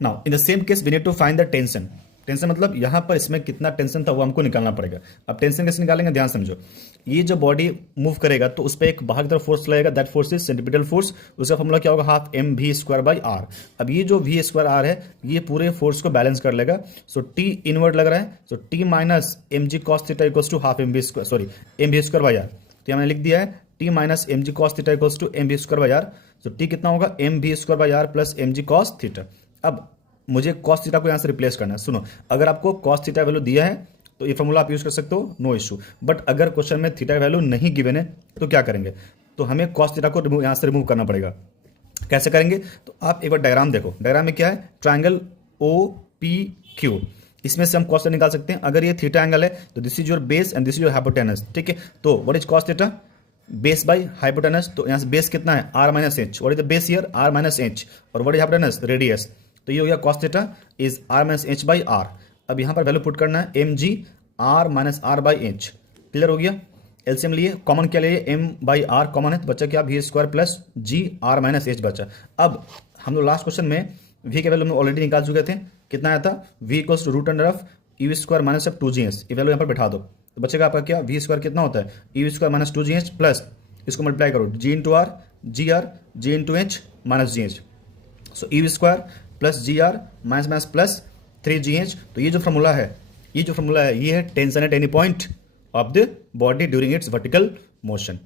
Now in the same case we need to find the tension. Tension मतलब यहाँ पर इसमें कितना टेंशन था वो हमको निकालना पड़ेगा। अब टेंशन कैसे निकालेंगे, ध्यान समझो। ये जो बॉडी मूव करेगा तो उस पर एक बाहर की तरफ फोर्स लगेगा, that force is centripetal force. उसका फॉर्मूला क्या होगा, half M we square by r. अब ये जो वी स्क्वायर आर है ये पूरे फोर्स को बैलेंस कर लेगा। सो टी इनवर्ड लग रहा है, so T minus M G cos theta equals to half M we square, sorry M we square by R. तो मैंने लिख दिया है T minus M G cos theta equals to M we square by R. So T कितना होगा, M we square by R plus M G cos theta. अब मुझे cos theta को यहाँ से रिप्लेस करना है। सुनो, अगर आपको कॉस थीटा वैल्यू दिया है तो ये फॉर्मूला आप यूज कर सकते हो, नो इशू। बट अगर क्वेश्चन में थीटा वैल्यू नहीं गिवन है तो क्या करेंगे, तो हमें कॉस थीटा को यहाँ से रिमूव करना पड़ेगा। कैसे करेंगे, तो आप एक बार डायग्राम देखो। डायग्राम में क्या है, ट्राइंगल ओ पी क्यू, इसमें से हम कॉस थीटा निकाल सकते हैं। अगर ये थीटा एंगल है तो this is your base and this is your hypotenuse, ठीक है। तो what is cos theta, base by hypotenuse. तो यहाँ से बेस कितना है, r minus h. What is the base here, r minus h. और व्हाट इज हाइपोटेनस, रेडियस। तो ये हो गया cos theta is r minus h by r. अब यहाँ पर वैल्यू पुट करना है m g are minus r by H. Clear हो गया। एलसीएम लिए, कॉमन क्या लिए, एम बाई आर कॉमन है तो बच्चा क्या, v square plus ji are minus h बचा। अब हम लोग लास्ट क्वेश्चन में वी के वैल्यू हम ऑलरेडी निकाल चुके थे। कितना आया था, v equals to root under of u square minus of two g s. ये वैल्यू यहाँ पर बैठा दो तो बचेगा आपका क्या, वी स्क्वायर कितना होता है, U square minus two G H plus इसको मल्टीप्लाई करो G into R G into H minus G H. So U square plus ji are minus minus plus 3gh। तो ये जो फॉर्मूला है ये है tension at any point of the body during its vertical motion.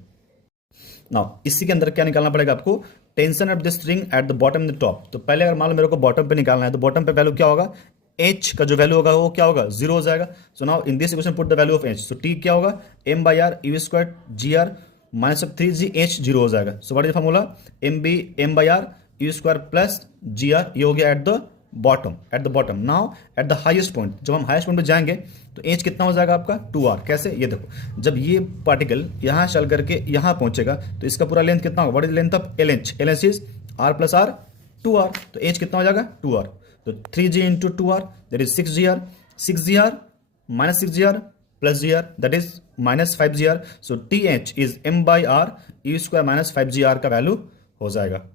Now इसी के अंदर क्या निकालना पड़ेगा आपको, tension of the string at the bottom the top. तो पहले अगर मान लो मेरे को बॉटम पे निकालना है तो बॉटम पे वैल्यू क्या होगा, h का जो वैल्यू होगा वो क्या होगा, 0 हो जाएगा। So now in this equation put the value of h। So t क्या होगा, m by r u square g are minus of 3gh, 0 हो जाएगा। So what is the formula, m by r u square plus ji r, ये हो गया at the bottom. Now at the highest point, जब हम highest point पे जाएंगे तो एज कितना हो जाएगा आपका 2r। कैसे, ये देखो, जब ये पार्टिकल यहाँ चल करके यहाँ पहुंचेगा तो इसका पूरा लेंथ कितना होगा, what is length of l h is r plus r 2r। तो एज कितना हो जाएगा 2r। तो 3g into 2r that is 6gr minus 6gr plus gr that is minus 5gr। So t h is m by r u square minus 5gr का value हो जाएगा।